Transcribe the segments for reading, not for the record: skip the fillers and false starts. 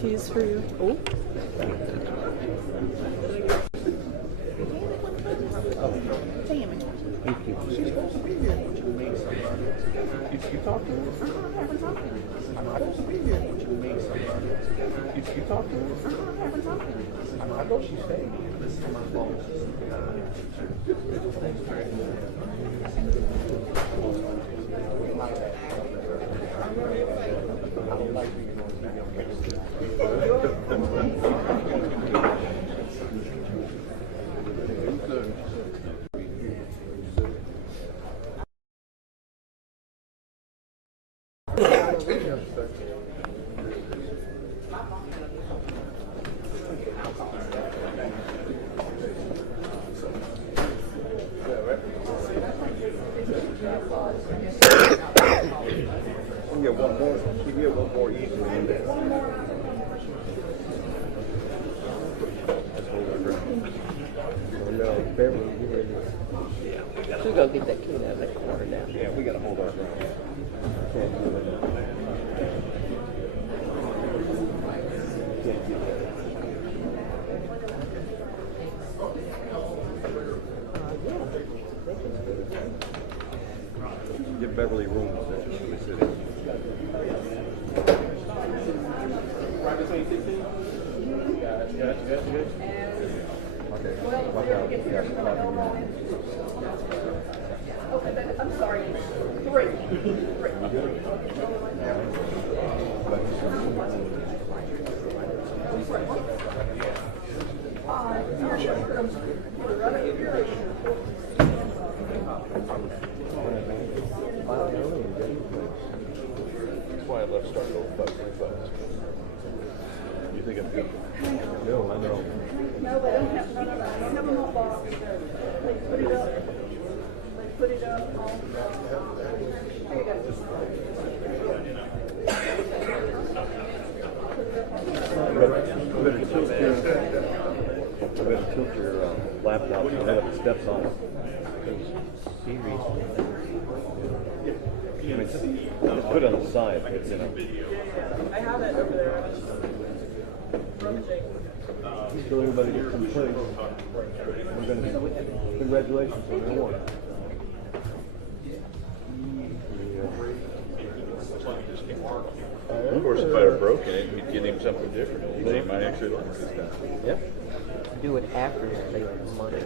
keys for you. Oh. Tammy. Thank you. She's supposed to be here. You talk to her? I haven't talked to her. I'm supposed to be here. You talk to her? I haven't talked to her. I know she's staying. This is my phone. I don't like being on Get one more. You get one more easily in there. No, Beverly, you ready? Yeah, we got We're gonna get that kid out of that corner now. Yeah, we gotta hold our ground. Can't do it. Can't do that. Give Beverly room to sit. Okay. I'm sorry. Three. That's why I left starting over about 3 bucks. You think I'm good? No, I know. No, they don't have none of that. They don't have them on box. They put it up. They put it up on. Here you go. I better tilt your laptop so that it steps on it. I mean, just put it on the side, you know. I have it over there. Rummaging. So everybody gets in place. We're gonna, congratulations on your award. Of course, if I had broken it, we'd get him something different. He might actually like this guy. Yep. Do it after they money.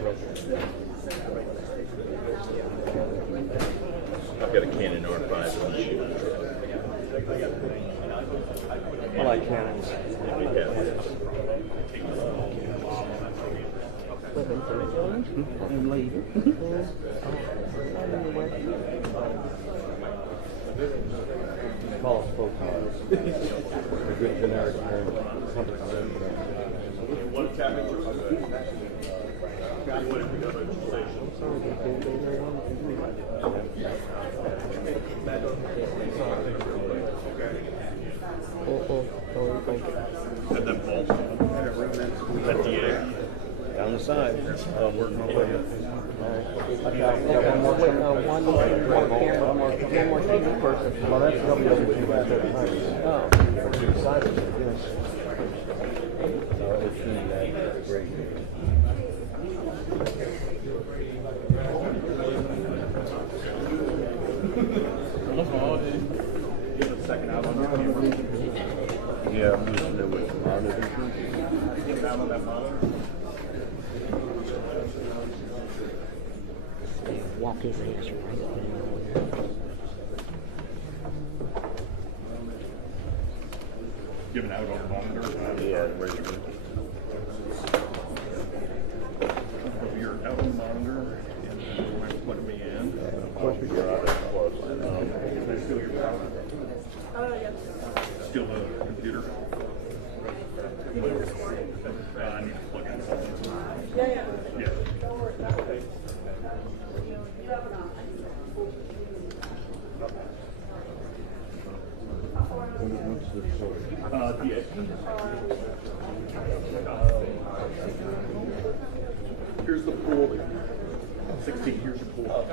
I've got a Canon R5 on the shoot truck. I like cannons. And we have And leave. Call us folk cars. A good generic name. and then Paul. That DA. Down the side. Working on it. I got one more camera, one more TV person. Well, that's WWT by 35. Oh. Excited, yes. So it's been great. Second album. Yeah, I'm listening to what's on it. Get down on that monitor. Walk his ass right up in there. Giving out on the monitor. Yeah, ready to go. You're out on the monitor and plug me in. Of course, we get out of close. Still the computer. You need this one? I need to plug in something. Yeah. Yeah. Don't worry about it. You have an eye. DA. Here's the pool. 16, here's your pool.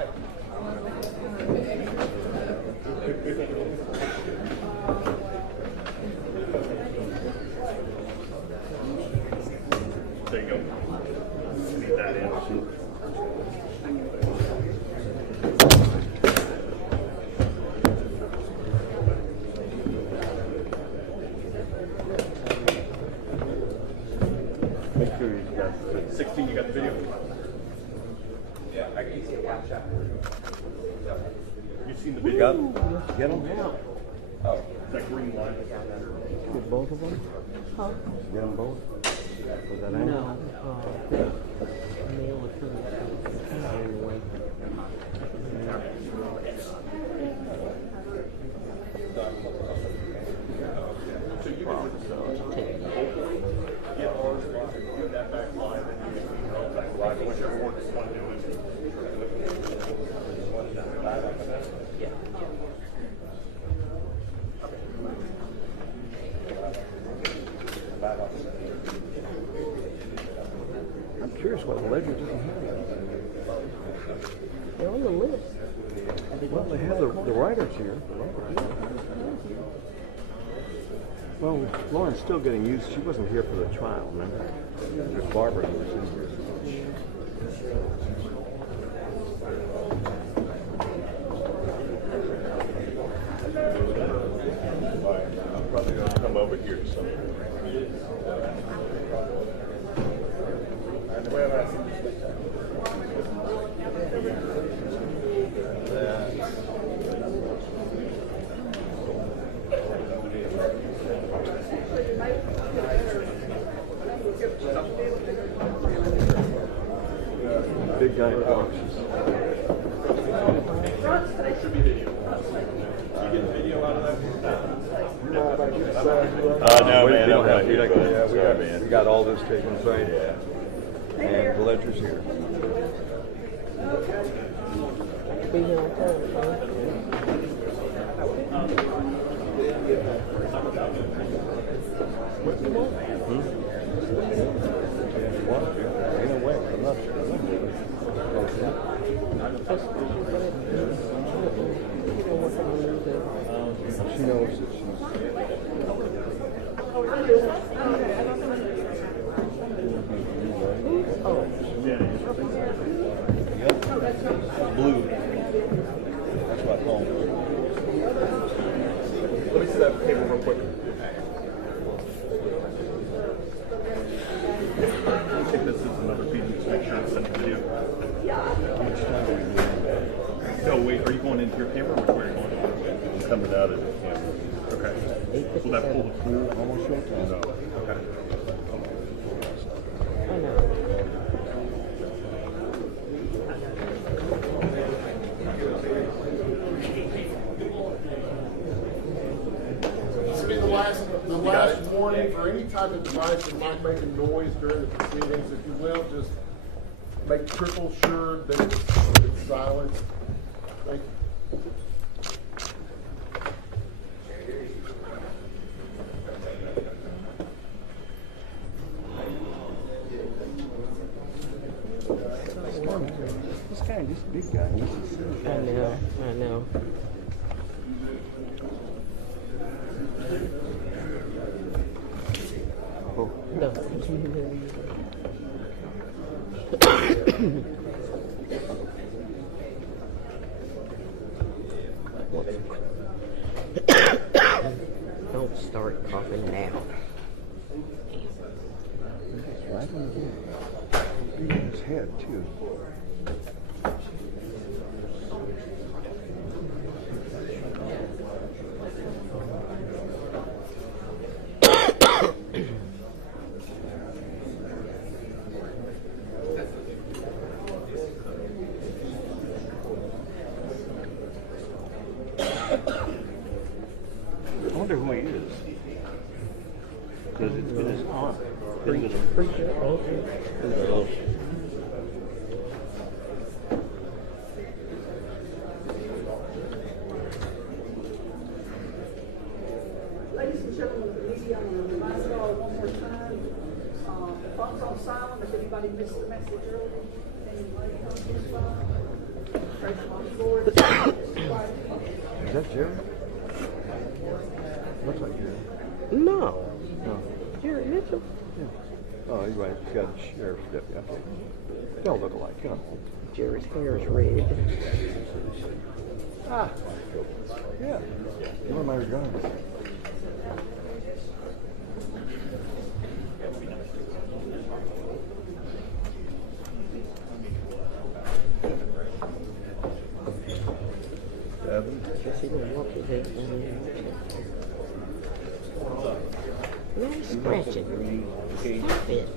Make sure you got 16, you got the video? You've seen the You video? got them? Get them? Oh. That green line. Get both of them? Huh? Get them both? Was that No. animal? Male or female? Anyway. I'm curious why the ledger doesn't have that. They're on the list. Well, they have the writers here. Well, Lauren's still getting used. She wasn't here for the trial, remember? There's Barbara who was in here. I'm probably going to come over here to something. Big guy in boxes. No, man, We I'm don't not have here. to. Yeah, Sorry, man. we got all this taken place. And the ledger's here. Be here on Thursday. What do you want? What? Ain't no way. I'm not sure. She knows that she's. Oh, Blue. That's my phone. Let me see that paper real quick. Let me take this as another feed and just make sure it's in the video. How much time do we need? No, wait, are you going into your camera or where are you going? I'm coming out of the camera. Okay. Will that pull the pool? Almost showtime. No. Okay. I know. This will be the last warning for any type of device that might make a noise during the proceedings. If you will, just make triple sure that it's silent. Thank you. This guy, this big guy, this is I know. I know. oh, No. Don't start coughing now. right in here. Big in his head too. I wonder who he is. Because it's been his aunt. Isn't it? Preacher. Isn't it? Ladies and gentlemen of the media, I'm going to remind you all one more time. Phone's on silent if anybody missed the message earlier. Anybody comes to the phone? Press on the board. Is that Jerry? Looks like Jerry. No. No. Jerry Mitchell. Yeah. Oh, he's right. He's got a sheriff's deputy. Okay. They all look alike, huh? Jerry's hair is red. Ah. Yeah. One of my regards. Really scratching. Stop it.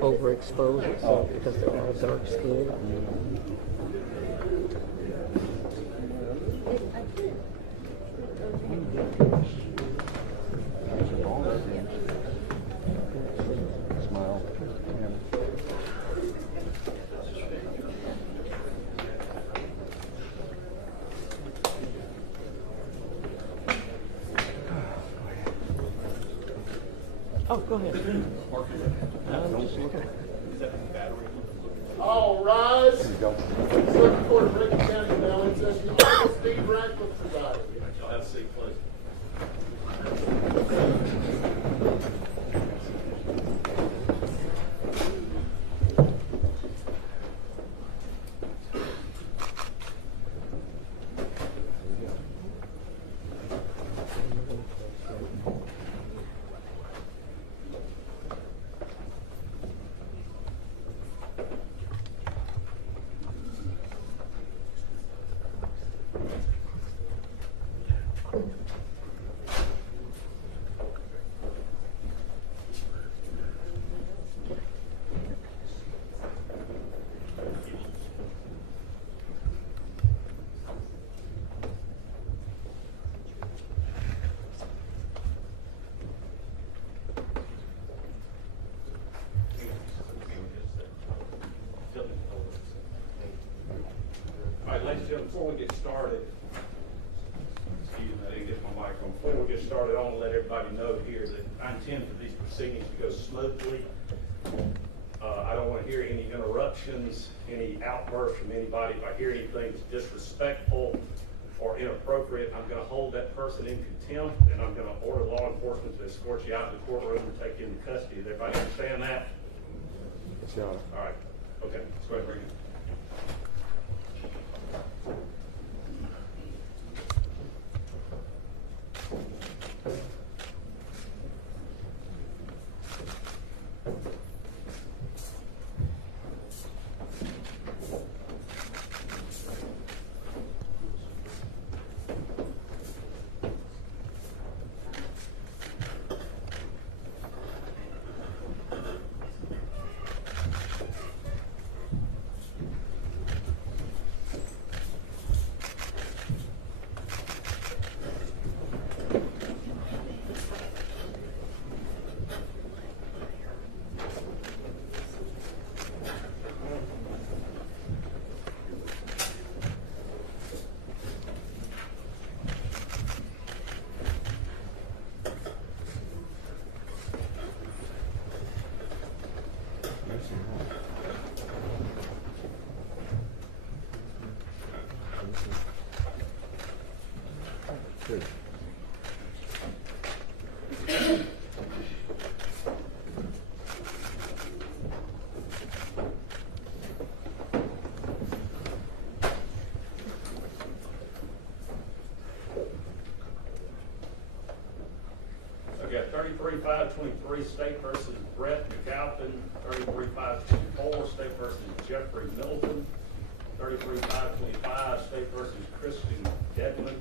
Overexposure, so because they're all dark skinned. Smile. Oh, go ahead. I'm just looking. All rise. There you go. Circuit Court of Rankin County now in session. Honorable Steve Ratcliffe presiding. Have a seat, please. All right, ladies and gentlemen, before we get started, excuse me, I didn't get my microphone. Before we get started, I want to let everybody know here that I intend for these proceedings to go smoothly. I don't want to hear any interruptions, any outbursts from anybody. If I hear anything that's disrespectful or inappropriate, I'm going to hold that person in contempt, and I'm going to order law enforcement to escort you out of the courtroom and take you into custody. Does everybody understand that? Yes, Your Honor. All right. Okay, let's go ahead and bring it. Good. Okay, 33-523 State versus Brett McAlpin, 33-524 State versus Jeffrey Middleton, 33-525 State versus Kristen Dedman,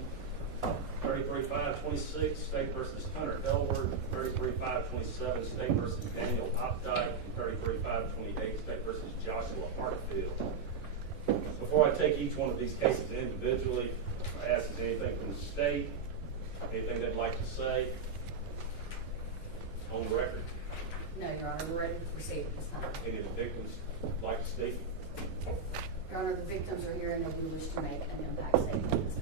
33-526 State versus Hunter Elward, 33-527 State versus Daniel Opdyke, and 33-528 State versus Joshua Hartfield. Before I take each one of these cases individually, I ask, is anything from the state, anything they'd like to say? On the record. No, Your Honor, we're ready to proceed at this time. Any of the victims like to speak? Your Honor, the victims are here and if we wish to make an impact statement at this time.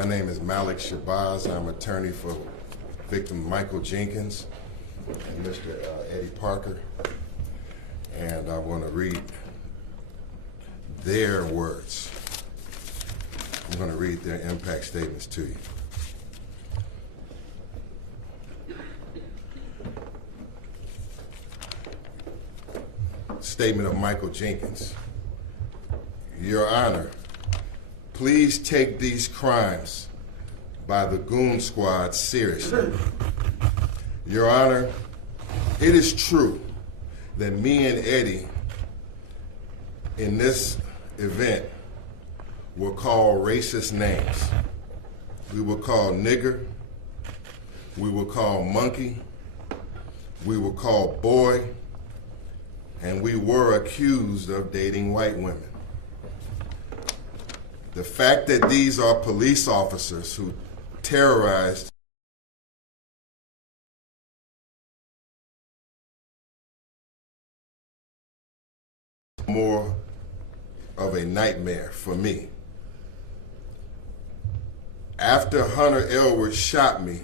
My name is Malik Shabazz. I'm attorney for victim Michael Jenkins and Mr. Eddie Parker. And I want to read their words. I'm going to read their impact statements to you. Statement of Michael Jenkins. Your Honor, please take these crimes by the Goon Squad seriously. Your Honor, it is true that me and Eddie in this event were called racist names. We were called nigger, we were called monkey, we were called boy, and we were accused of dating white women. The fact that these are police officers who terrorized more of a nightmare for me. After Hunter Elwood shot me,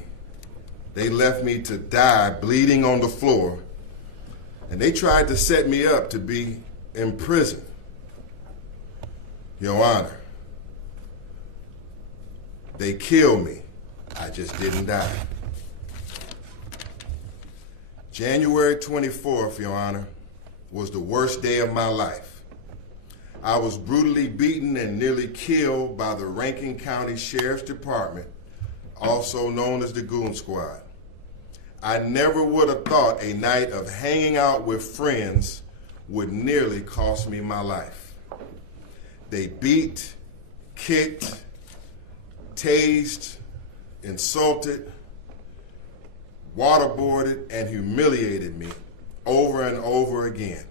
they left me to die bleeding on the floor, and they tried to set me up to be in prison. Your Honor, they killed me. I just didn't die. January 24th, Your Honor, was the worst day of my life. I was brutally beaten and nearly killed by the Rankin County Sheriff's Department, also known as the Goon Squad. I never would have thought a night of hanging out with friends would nearly cost me my life. They beat, kicked, tased, insulted, waterboarded, and humiliated me over and over again.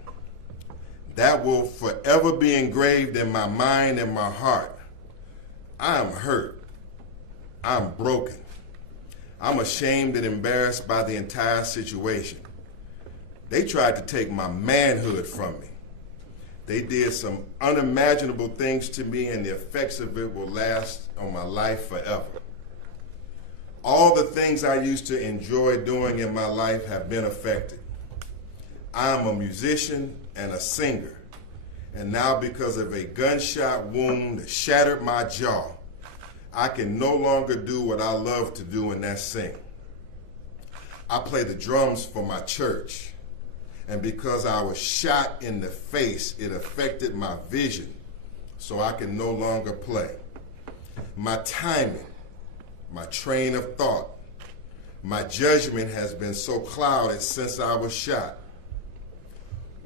That will forever be engraved in my mind and my heart. I am hurt. I'm broken. I'm ashamed and embarrassed by the entire situation. They tried to take my manhood from me. They did some unimaginable things to me, and the effects of it will last on my life forever. All the things I used to enjoy doing in my life have been affected. I'm a musician and a singer, and now because of a gunshot wound that shattered my jaw, I can no longer do what I love to do, and that's sing. I play the drums for my church, and because I was shot in the face, it affected my vision, so I can no longer play. My timing, my train of thought, my judgment has been so clouded since I was shot.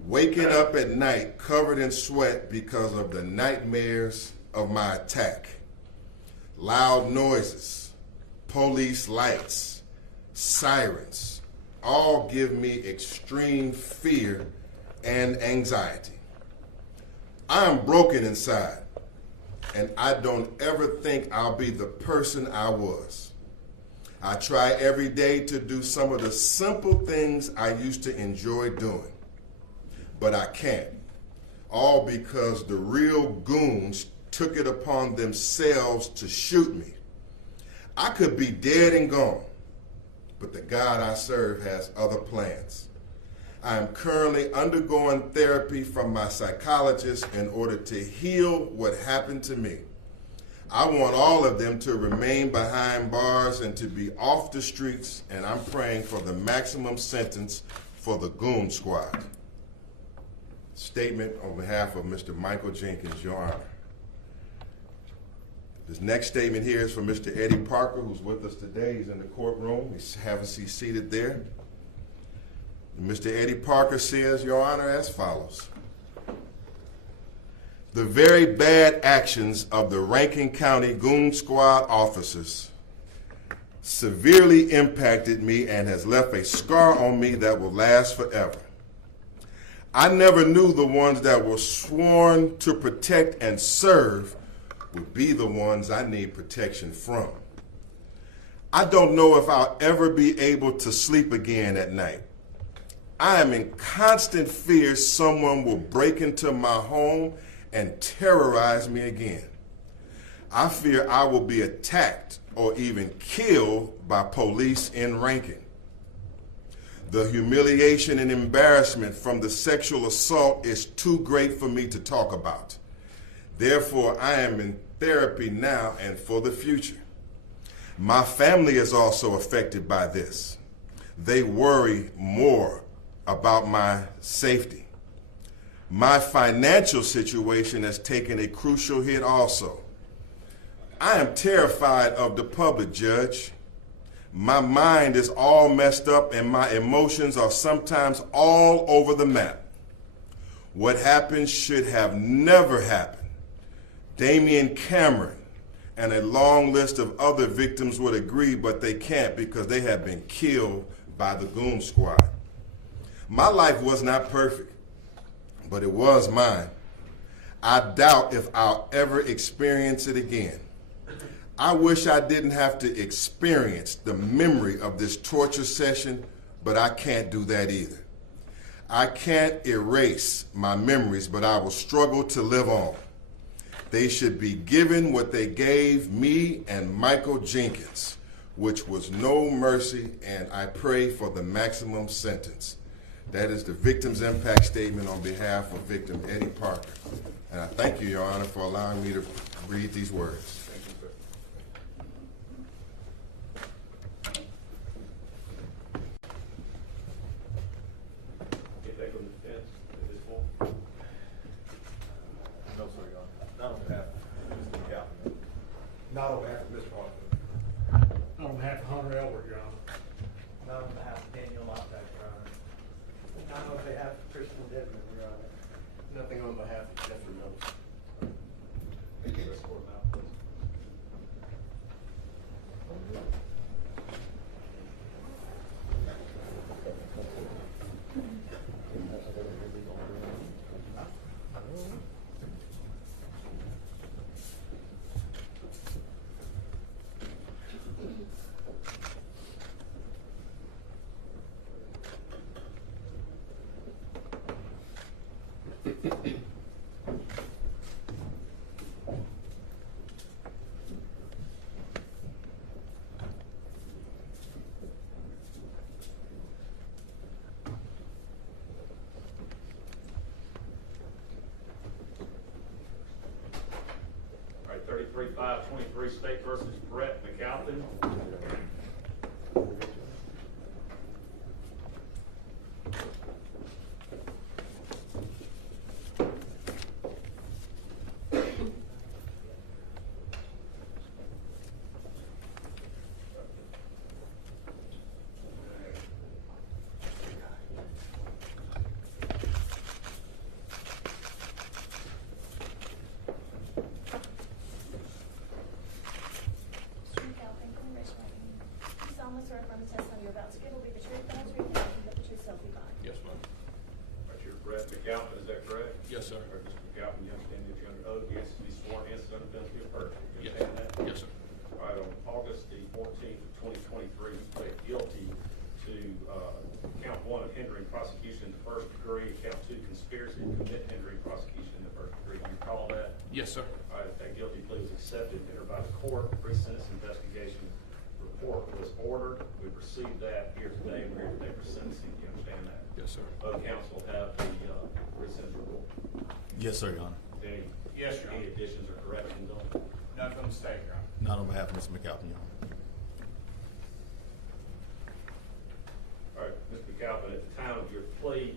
Waking up at night covered in sweat because of the nightmares of my attack. Loud noises, police lights, sirens, all give me extreme fear and anxiety. I am broken inside, and I don't ever think I'll be the person I was. I try every day to do some of the simple things I used to enjoy doing, but I can't, all because the real goons took it upon themselves to shoot me. I could be dead and gone, but the God I serve has other plans. I am currently undergoing therapy from my psychologist in order to heal what happened to me. I want all of them to remain behind bars and to be off the streets, and I'm praying for the maximum sentence for the Goon Squad. Statement on behalf of Mr. Michael Jenkins, Your Honor. This next statement here is from Mr. Eddie Parker, who's with us today. He's in the courtroom. He's seated there. And Mr. Eddie Parker says, Your Honor, as follows. The very bad actions of the Rankin County Goon Squad officers severely impacted me and has left a scar on me that will last forever. I never knew the ones that were sworn to protect and serve would be the ones I need protection from. I don't know if I'll ever be able to sleep again at night. I am in constant fear someone will break into my home and terrorize me again. I fear I will be attacked or even killed by police in Rankin. The humiliation and embarrassment from the sexual assault is too great for me to talk about. Therefore, I am in therapy now and for the future. My family is also affected by this. They worry more about my safety. My financial situation has taken a crucial hit also. I am terrified of the public, Judge. My mind is all messed up and my emotions are sometimes all over the map. What happened should have never happened. Damian Cameron and a long list of other victims would agree, but they can't because they have been killed by the goon squad. My life was not perfect, but it was mine. I doubt if I'll ever experience it again. I wish I didn't have to experience the memory of this torture session, but I can't do that either. I can't erase my memories, but I will struggle to live on. They should be given what they gave me and Michael Jenkins, which was no mercy, and I pray for the maximum sentence. That is the victim's impact statement on behalf of victim Eddie Parker. And I thank you, Your Honor, for allowing me to read these words. Not on behalf of Mr. Parker. On behalf of Hunter Elbert, Your Honor. Not on behalf of Daniel Lockback, Your Honor. Not on behalf of Christian Dedman, Your Honor. Nothing on behalf of Jeffrey Mills. All right, 33-5-23 State versus Brett McAlpin. McAlpin, is that correct? Yes, sir. Or Mr. McAlpin, you understand that you're under oath, you have to be sworn in, so under penalty of perjury. You understand that? Yes, sir. All right, on August the 14th of 2023, you pled guilty to count 1 of hindering prosecution in the first degree, count 2 conspiracy to commit hindering prosecution in the first degree. Do you recall that? Yes, sir. All right, that guilty plea was accepted, entered by the court. Pre-sentence investigation report was ordered. We've received that here today. We're here today for sentencing. Do you understand that? Yes, sir. Both counsel have the pre-sentence report. Yes, sir, Your Honor. Any, Yes, Your Honor. any additions or corrections on it? None from the state, Your Honor. Not on behalf of Mr. McAlpin, Your Honor. All right, Mr. McAlpin, at the time of your plea,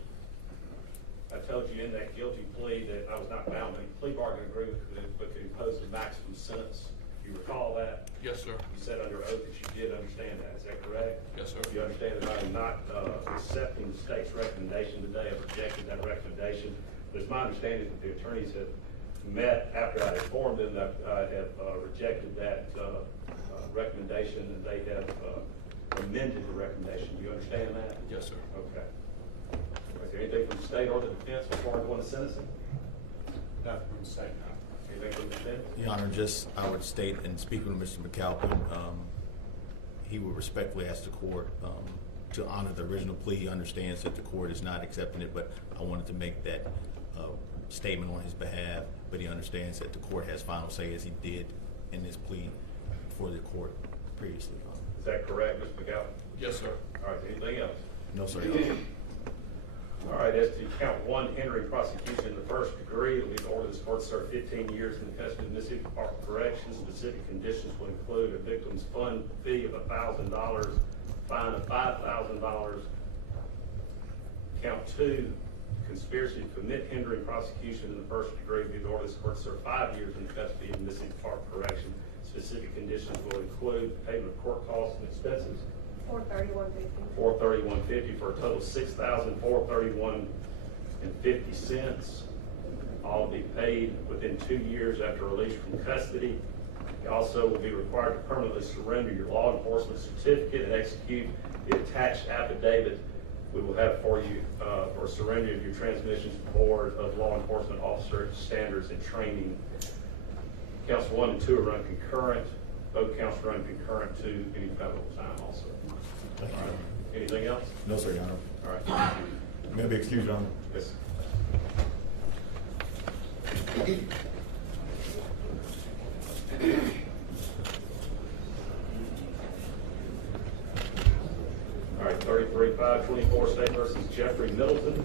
I told you in that guilty plea that I was not bound by any plea bargain agreement, but could impose the maximum sentence. You recall that? Yes, sir. You said under oath that you did understand that. Is that correct? Yes, sir. You understand that I am not accepting the state's recommendation today. I've rejected that recommendation. But it's my understanding that the attorneys have met after I informed them that I have rejected that recommendation, and they have amended the recommendation. Do you understand that? Yes, sir. Okay. Is there anything from the state or the defense before I go into sentencing? Nothing from the state, no. Anything from the defense? Your Honor, just I would state in speaking with Mr. McAlpin, he would respectfully ask the court to honor the original plea. He understands that the court is not accepting it, but I wanted to make that statement on his behalf. But he understands that the court has final say, as he did in this plea for the court previously. Is that correct, Mr. McAlpin? Yes, sir. All right, anything else? No, sir, Your Honor. All right, as to count one, hindering prosecution in the first degree, it will be in order this court to serve 15 years in the custody of Mississippi Department of Corrections. Specific conditions will include a victim's fund fee of $1,000, fine of $5,000. Count two, conspiracy to commit hindering prosecution in the first degree, will be in order this court to serve 5 years in the custody of Mississippi Department of Corrections. Specific conditions will include payment of court costs and expenses. $431.50 for a total of $6,431.50. All will be paid within 2 years after release from custody. You also will be required to permanently surrender your law enforcement certificate and execute the attached affidavit we will have for you for surrender of your transmissions board of law enforcement officer standards and training. Counts 1 and 2 are run concurrent. Both counts run concurrent to any federal time also. All right. Anything else? No, sir, Your Honor. All right. May I be excused, Your Honor? Yes. All right, 33-524 State versus Jeffrey Middleton.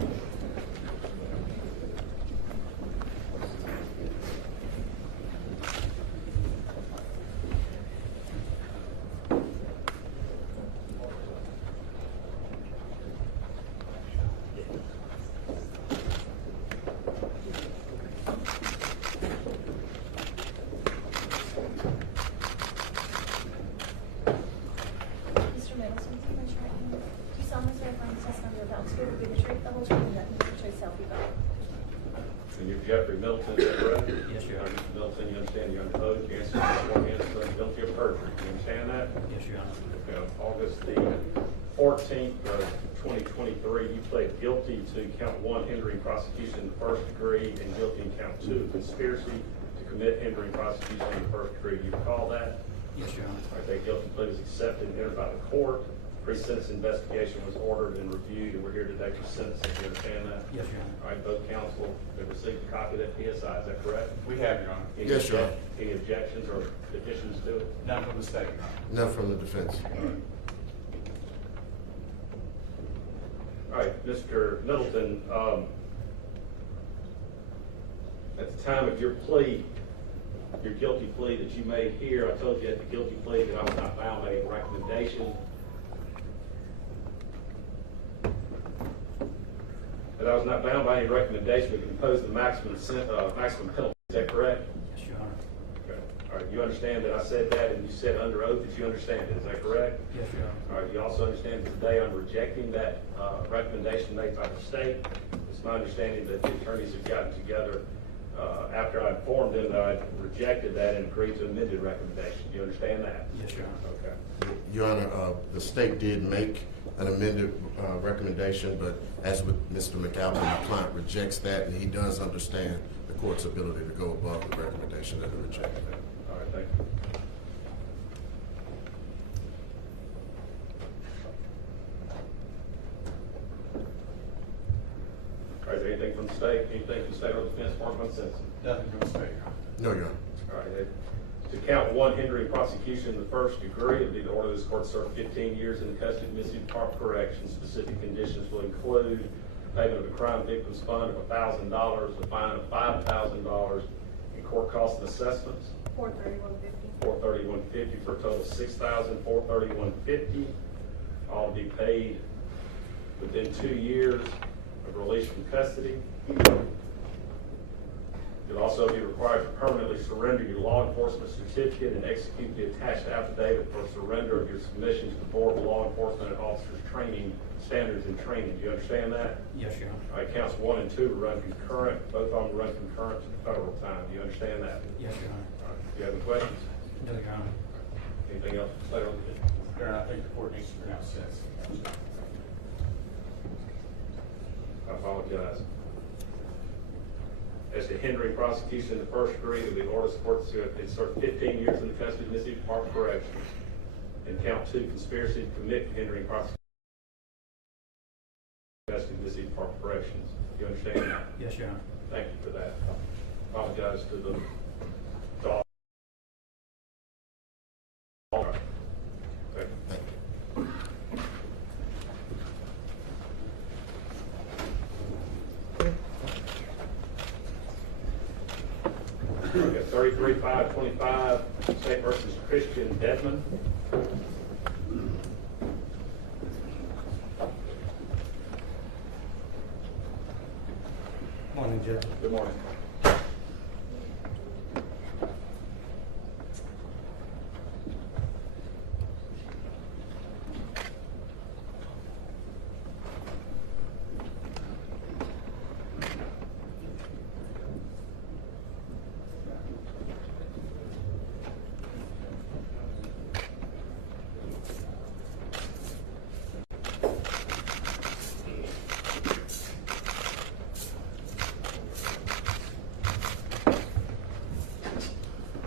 Mr. Middleton, do you raise your right hand? Do you solemnly swear affirm the testimony you're about to give will be the truth, the whole truth, and nothing but the truth, so help you God? And you're Jeffrey Middleton, is that correct? Yes, Your Honor. Mr. Middleton, you understand you're under oath, you answer the sworn answer, guilty of perjury. You understand that? Yes, Your Honor. Okay, on August the 14th of 2023, you pled guilty to count 1, hindering prosecution in the first degree, and guilty in count 2, conspiracy to commit hindering prosecution in the first degree. Do you recall that? Yes, Your Honor. All right, that guilty plea was accepted and entered by the court. Pre-sentence investigation was ordered and reviewed, and we're here today for sentencing. You understand that? Yes, Your Honor. All right, both counsel have received a copy of that PSI, is that correct? We have, Your Honor. Any Yes, Your Honor. Any objections or petitions to it? None from the state, Your Honor. None from the defense. All right, Mr. Middleton, at the time of your plea, your guilty plea that you made here, I told you at the guilty plea that I was not bound by any recommendation. That I was not bound by any recommendation that could impose the maximum penalty. Is that correct? Yes, Your Honor. Okay. All right, you understand that I said that, and you said under oath that you understand it. Is that correct? Yes, Your Honor. All right, you also understand that today I'm rejecting that recommendation made by the state. It's my understanding that the attorneys have gotten together after I informed them that I rejected that and agreed to amended recommendation. Do you understand that? Yes, Your Honor. Okay. Your Honor, the state did make an amended recommendation, but as with Mr. McAlpin, my client rejects that, and he does understand the court's ability to go above the recommendation that it rejected. All right, thank you. All right, is there anything from the state? Anything from the state or defense department since? Nothing from the state, Your Honor. No, Your Honor. All right, to count 1, hindering prosecution in the first degree, it would be the order of this court to serve 15 years in the custody of Mississippi Department of Corrections. Specific conditions will include payment of a crime victims fund of $1,000, a fine of $5,000, and court costs and assessments. $431.50 for a total of $6,431.50. All to be paid within 2 years of release from custody. You'll also be required to permanently surrender your law enforcement certificate and execute the attached affidavit for surrender of your submissions to the Board of Law Enforcement and Officers Training Standards and Training. Do you understand that? Yes, Your Honor. All right, counts 1 and 2 run concurrent. Both of them run concurrent to the federal time. Do you understand that? Yes, Your Honor. All right. Do you have any questions? No, Your Honor. Anything else? Your Honor, I think the court needs to pronounce sentence. I apologize. As to hindering prosecution in the first degree, it will be ordered the court to insert 15 years in the custody of Mississippi Department of Corrections. And count 2, conspiracy to commit hindering prosecution in the custody of Mississippi Department of Corrections. Do you understand that? Yes, Your Honor. Thank you for that. I apologize to the 33-525, State versus Christian Dedman. Morning, Judge. Good morning.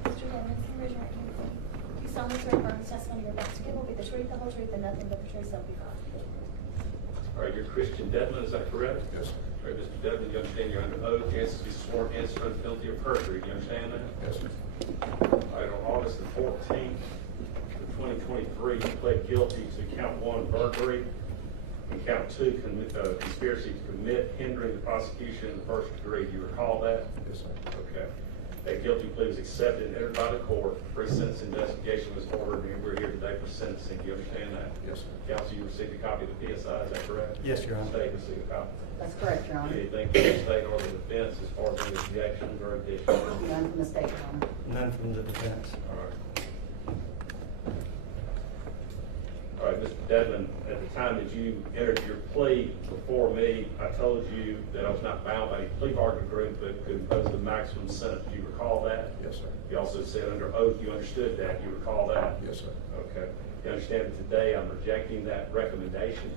Mr. Denman, can you raise your right hand, please? Do you solemnly swear affirm the testimony you're about to give will be the truth, the whole truth, and nothing but the truth, so help you God? All right, you're Christian Dedman, is that correct? Yes, sir. All right, Mr. Dedman, you understand you're under oath, you answer to be sworn, answer under penalty of perjury, you understand that? Yes, sir. All right, on August the 14th of 2023, you pled guilty to count 1, burglary, and count 2, conspiracy to commit, hindering the prosecution in the first degree. Do you recall that? Yes, sir. Okay. That guilty plea was accepted and entered by the court. Pre-sentence investigation was ordered, and we're here today for sentencing. Do you understand that? Yes, sir. Counsel, you received a copy of the PSI, is that correct? Yes, Your Honor. State received a copy. That's correct, Your Honor. Anything from the state or the defense as far as any objections or additions? None from the state, Your Honor. None from the defense. All right. All right, Mr. Dedman, at the time that you entered your plea before me, I told you that I was not bound by any plea bargain agreement, but could impose the maximum sentence. Do you recall that? Yes, sir. You also said under oath you understood that. You recall that? Yes, sir. Okay. You understand that today I'm rejecting that recommendation.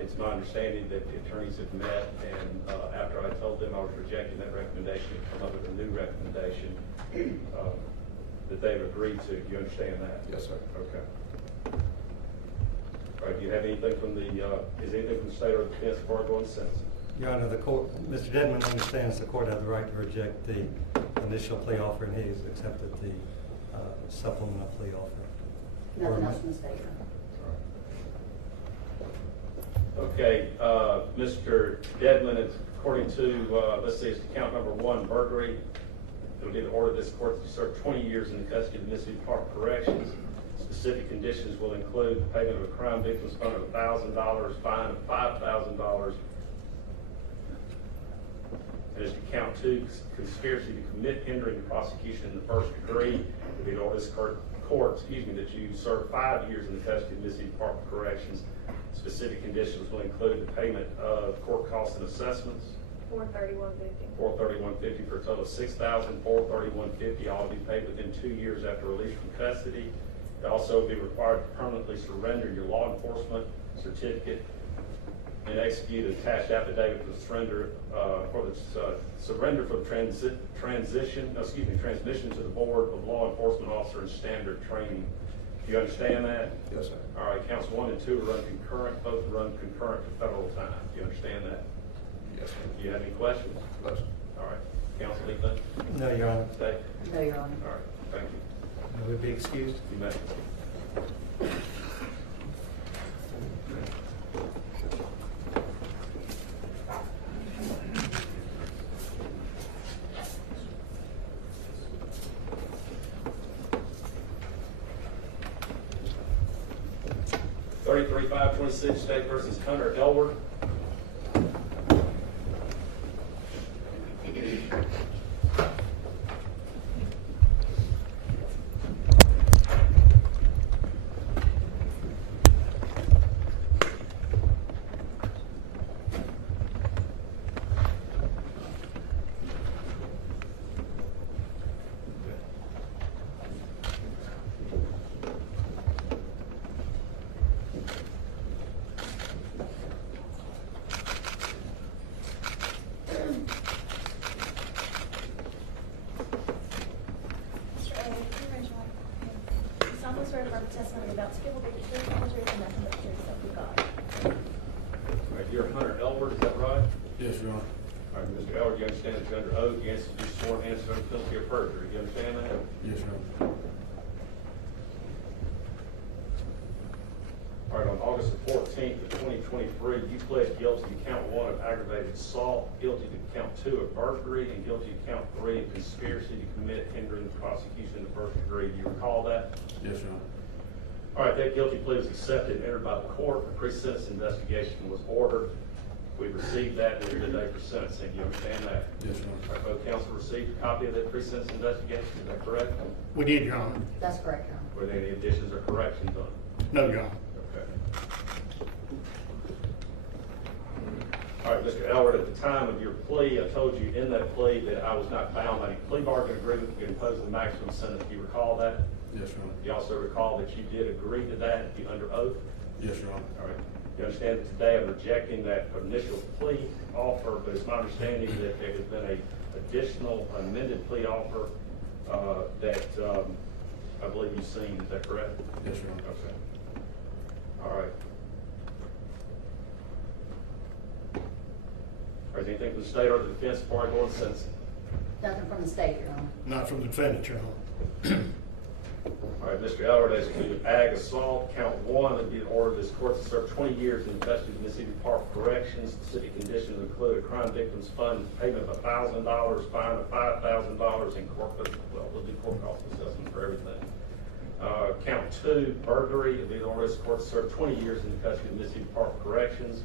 It's my understanding that the attorneys have met, and after I told them I was rejecting that recommendation, come up with a new recommendation that they've agreed to. Do you understand that? Yes, sir. Okay. All right, do you have anything from the, is anything from the state or the defense before I go on sentencing? Your Honor, the court, Mr. Dedman understands the court has the right to reject the initial plea offer, and he has accepted the supplemental plea offer. Nothing else from the state, Your Honor. Okay, Mr. Dedman, it's according to, let's see, it's count number 1, burglary. It will be the order of this court to serve 20 years in the custody of the Mississippi Department of Corrections. Specific conditions will include the payment of a crime victim's fund of $1,000, fine of $5,000. And it's to count 2, conspiracy to commit, hindering the prosecution in the first degree. It will be the order of this court, that you serve 5 years in the custody of the Mississippi Department of Corrections. Specific conditions will include the payment of court costs and assessments. $431.50. $431.50 for a total of $6,000. $431.50 all to be paid within 2 years after release from custody. It also will be required to permanently surrender your law enforcement certificate and execute an attached affidavit for the surrender for the transmission to the Board of Law Enforcement Officer and Standard Training. Do you understand that? Yes, sir. All right, counts 1 and 2 run concurrent, both run concurrent to federal time. Do you understand that? Yes, sir. Do you have any questions? No, sir. All right, counsel, anything? No, Your Honor. State? No, Your Honor. All right, thank you. Will be excused. You may. 33-526, State versus Hunter Elward. Mr. Elliott, can you raise your right hand? Do you solemnly swear affirm the testimony you're about to give will be the truth, the whole truth, and nothing but the truth, so help you God? All right, you're Hunter Elward, is that right? Yes, Your Honor. All right, Mr. Elward, you understand that you're under oath, you answer to be sworn, answer under penalty of perjury. You understand that? Yes, Your Honor. All right, on August the 14th of 2023, you pled guilty to count 1 of aggravated assault, guilty to count 2 of burglary, and guilty to count 3 of conspiracy to commit hindering the prosecution in the first degree. Do you recall that? Yes, Your Honor. All right, that guilty plea was accepted and entered by the court. The pre-sentence investigation was ordered. We received that and we're here today for sentencing. Do you understand that? Yes, Your All right, both counsel received a copy of that pre-sentence investigation. Is that correct? We did, Your Honor. That's correct, Your Honor. Were there any additions or corrections done? No, Your Honor. Okay. All right, Mr. Elwood, at the time of your plea, I told you in that plea that I was not bound by any plea bargain agreement to impose the maximum sentence. Do you recall that? Yes, Your Honor. You also recall that you did agree to that under oath? Yes, Your Honor. All right. You understand that today I'm rejecting that initial plea offer, but it's my understanding that there has been an additional amended plea offer that I believe you've seen. Is that correct? Yes, Your Honor. Okay. All right. All right, anything from the state or the defense before I go on sentencing? Nothing from the state, Your Honor. Not from the defendant, Your Honor. All right, Mr. Elwood, as to ag assault, count 1, it'd be in order this court to serve 20 years in custody of Mississippi Park Corrections. Specific conditions include a crime victims fund payment of $1,000, fine of $5,000, and we'll do court cost assessment for everything. Count 2, burglary, it'd be in order this court to serve 20 years in custody of Mississippi Park Corrections.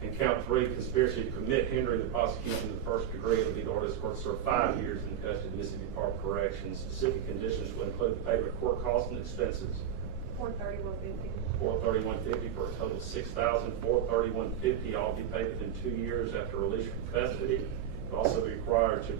And count 3, conspiracy to commit hindering the prosecution in the first degree, it'll be in order this court to serve 5 years in custody of Mississippi Park Corrections. Specific conditions will include the payment of court costs and expenses. $431.50. $431.50 for a total of $6,431.50, all be paid within 2 years after release from custody. You'll also be required to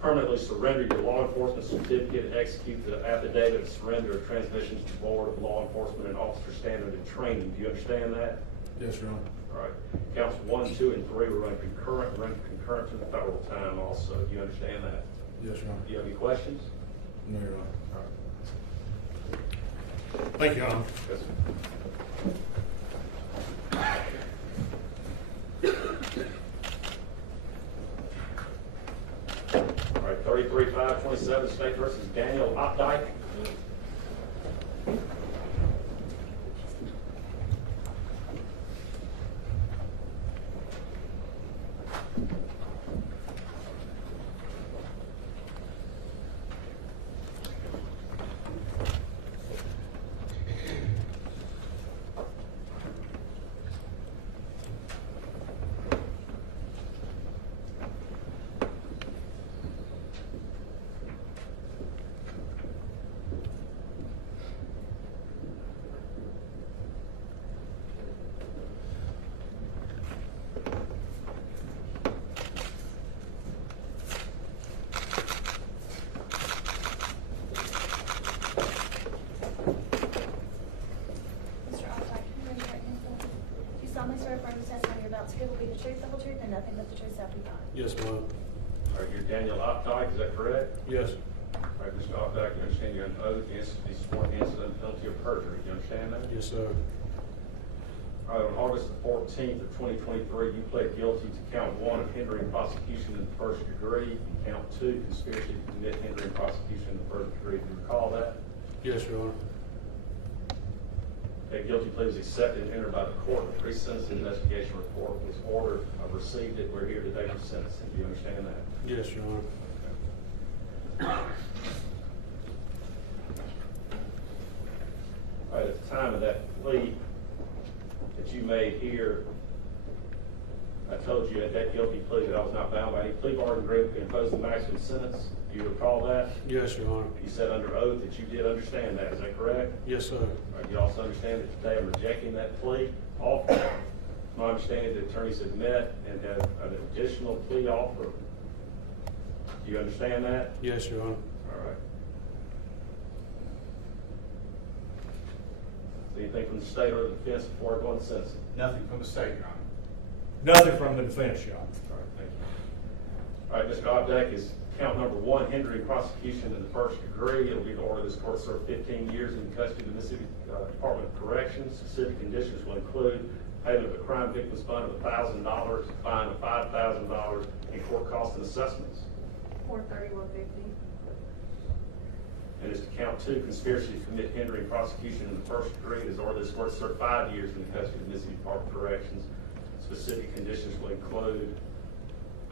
permanently surrender your law enforcement certificate and execute the affidavit of surrender of transmissions to the Board of Law Enforcement and Officer Standard and Training. Do you understand that? Yes, Your Honor. All right. Counts 1, 2, and 3 were running concurrent to the federal time also. Do you understand that? Yes, Your Honor. Do you have any questions? No, Your Honor. All right. Thank you, Your Honor. Yes, sir. All right, 33-5-27, State versus Daniel Opdyke. truth, the whole truth, and nothing but the truth, so help you God. Yes, ma'am. All right, you're Daniel Opdyke, is that correct? Yes. All right, Mr. Opdyke, you understand you're under oath, you be sworn against the penalty of perjury. Do you understand that? Yes, sir. All right, on August the 14th of 2023, you pled guilty to count 1 of hindering prosecution in the first degree, and count 2, conspiracy to commit hindering prosecution in the first degree. Do you recall that? Yes, Your Honor. That guilty plea was accepted and entered by the court. The pre-sentence investigation report was ordered. I've received it. We're here today for sentencing. Do you understand that? Yes, Your Honor. All right, at the time of that plea that you made here, I told you at that guilty plea that I was not bound by any plea bargain agreement to impose the maximum sentence. Do you recall that? Yes, Your Honor. You said under oath that you did understand that. Is that correct? Yes, sir. All right, you also understand that today I'm rejecting that plea offer. It's my understanding that attorneys have met and have an additional plea offer. Do you understand that? Yes, Your Honor. All right. Anything from the state or the defense before I go on to sentencing? Nothing from the state, Your Honor. Nothing from the defense, Your Honor. All right, thank you. All right, Mr. Opdyke, is count number 1, hindering prosecution in the first degree. It'll be the order of this court serve 15 years in custody of the Mississippi Department of Corrections. Specific conditions will include payment of a crime victims fund of $1,000, a fine of $5,000, and court costs and assessments. $431.50. And as to count 2, conspiracy to commit hindering prosecution in the first degree, is ordered this court to serve 5 years in the custody of Mississippi Department of Corrections. Specific conditions will include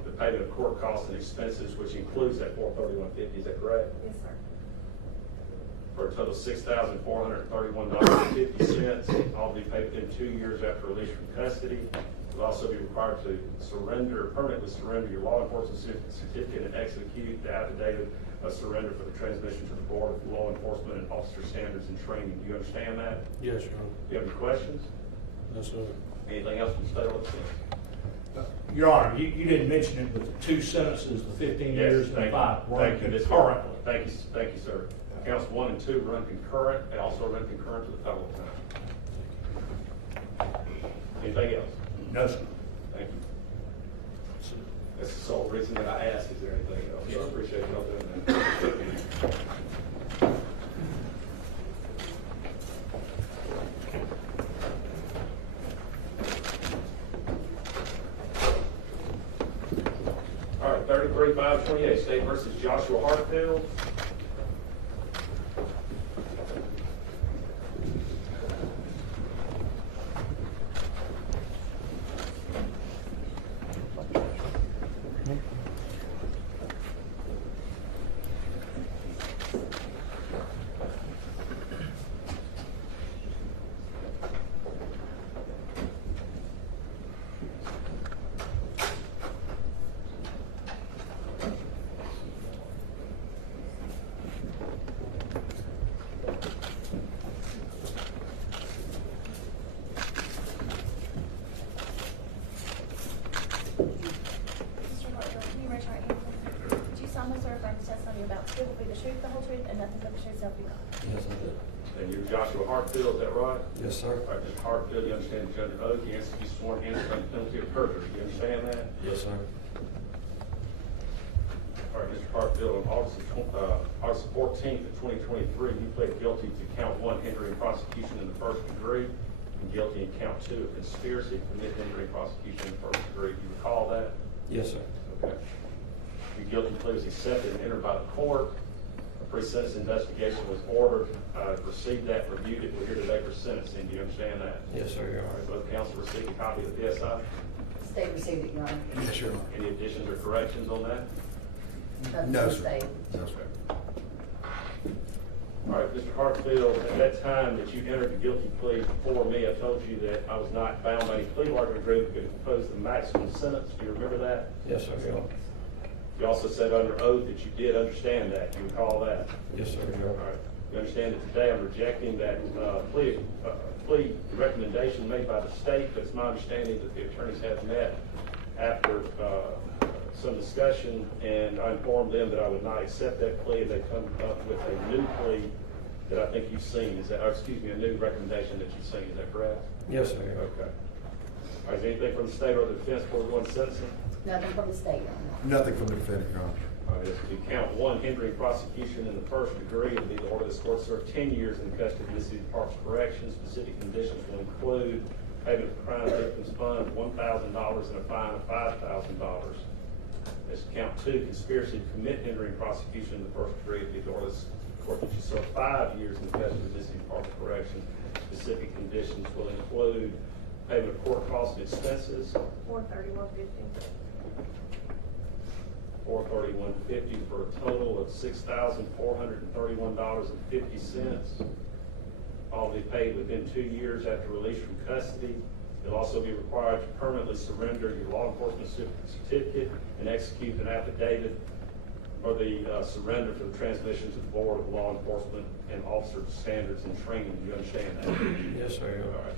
the payment of court costs and expenses, which includes that $431.50. Is that correct? Yes, sir. For a total of $6,431.50, all to be paid within 2 years after release from custody. You'll also be required to permanently surrender your law enforcement certificate and execute the affidavit of surrender for the transmission to the Board of Law Enforcement and Officer Standards and Training. Do you understand that? Yes, Your Honor. Do you have any questions? No, sir. Anything else from the state or the defense? Your Honor, you didn't mention it, but the 2 sentences, the 15 years and the 5, were Thank you. concurrently. Thank you, sir. Counts 1 and 2 run concurrent. They also run concurrent to the federal time. Anything else? No, sir. Thank you. That's the sole reason that I asked. Is there anything else? I appreciate y'all doing that. All right, 33-528, State versus Joshua Hartfield. Mr. Hartfield, can you raise your right hand, please? Do you solemnly swear affirm the testimony you're about to give will be the truth, the whole truth, and nothing but the truth, so help you God? Yes, I do. And you're Joshua Hartfield, is that right? Yes, sir. All right, Mr. Hartfield, you understand the judge oath, you answer to be sworn in under penalty of perjury. You understand that? Yes, sir. All right, Mr. Hartfield, on August 14th of 2023, you pled guilty to count 1, hindering prosecution in the first degree, and guilty in count 2 of conspiracy to commit hindering prosecution in the first degree. Do you recall that? Yes, sir. Okay. Your guilty plea was accepted and entered by the court. A pre-sentence investigation was ordered. Received that, reviewed it. We're here today for sentencing. Do you understand that? Yes, sir, Your All Honor. right, both counsel received a copy of the PSI. State received it, Your Honor. Yes, Your Honor. Any additions or corrections on that? Nothing No, from sir. state. No, sir. All right, Mr. Hartfield, at that time that you entered the guilty plea before me, I told you that I was not bound by any plea bargaining agreement, but impose the maximum sentence. Do you remember that? Yes, sir, Your Honor. You also said under oath that you did understand that. Do you recall that? Yes, sir, Your All Honor. right. You understand that today I'm rejecting that plea recommendation made by the state, but it's my understanding that the attorneys have met after some discussion, and I informed them that I would not accept that plea. They come up with a new plea that I think you've seen. Is that, or excuse me, a new recommendation that you've seen. Is that correct? Yes, sir, Your Honor. Okay. All right, is there anything from the state or the defense before we go into sentencing? Nothing from the state, Your Honor. Nothing from the defendant, Your Honor. All right, this will be count 1, hindering prosecution in the first degree. It'll be the order this court serve 10 years in the custody of Mississippi Department of Corrections. Specific conditions will include payment of crime victims fund of $1,000 and a fine of $5,000. This count 2, conspiracy to commit hindering prosecution in the first degree. It'll be the order this court that you serve 5 years in the custody of Mississippi Department of Corrections. Specific conditions will include payment of court costs and expenses. $431.50. $431.50 for a total of $6,431.50. All be paid within 2 years after release from custody. You'll also be required to permanently surrender your law enforcement certificate and execute an affidavit for the surrender for the transmission to the Board of Law Enforcement and Officer Standards and Training. Do you understand that? Yes, sir, Your All Honor. right.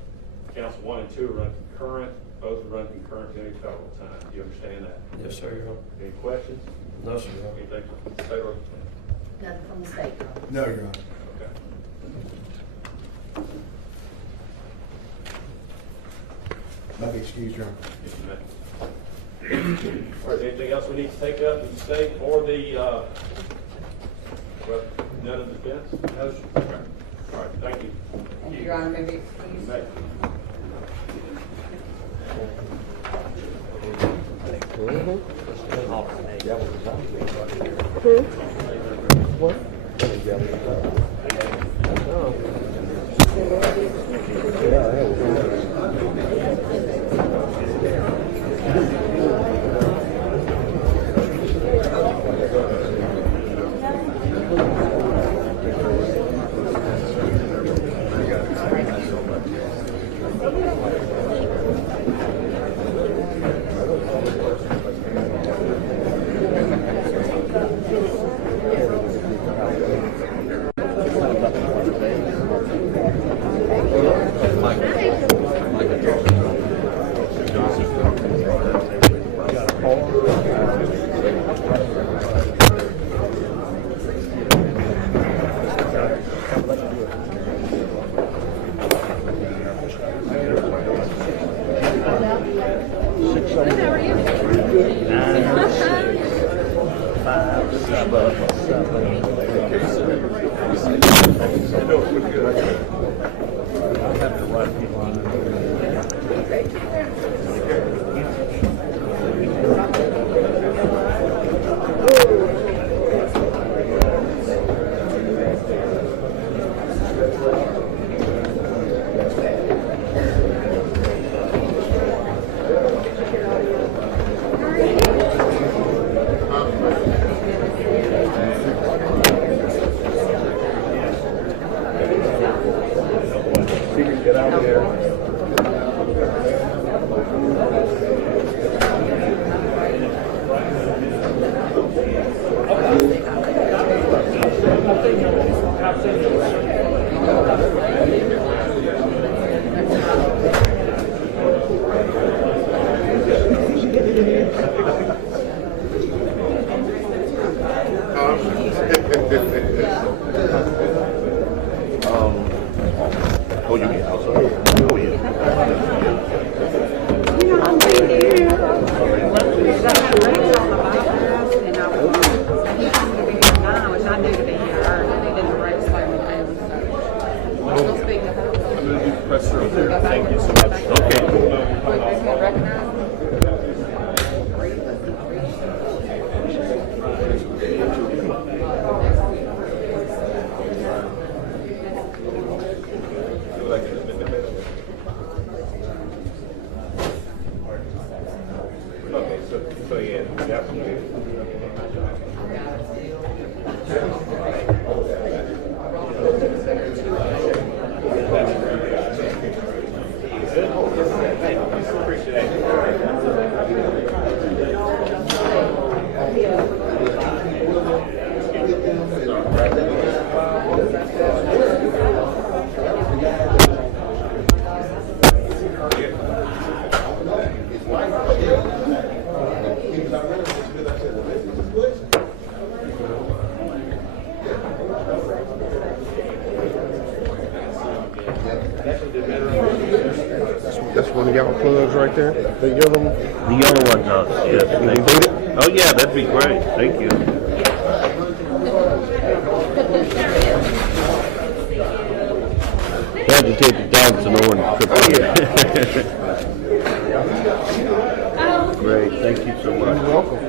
Counts 1 and 2 are run concurrent. Both are run concurrent to any federal time. Do you understand that? Yes, sir, Your Honor. Any questions? No, sir, Your Honor. Anything from the state or? Nothing from the state, Your Honor. No, Your Honor. Okay. Nothing excused, Your Honor. Yes, you may. All right, anything else we need to take up with the state or the, well, none of the defense? No, sir. Okay. All right, thank you. And Your Honor, maybe You excuse. may. That was Oh, you mean outside? Oh, yeah. Thank you so much. Okay, so yeah, definitely. That's one of y'all plugs right there. The yellow one. The yellow one does, yes. Can you beat it? Oh, yeah, that'd be great. Thank you. Had to take the dogs in order. Great, thank you so much. You're welcome.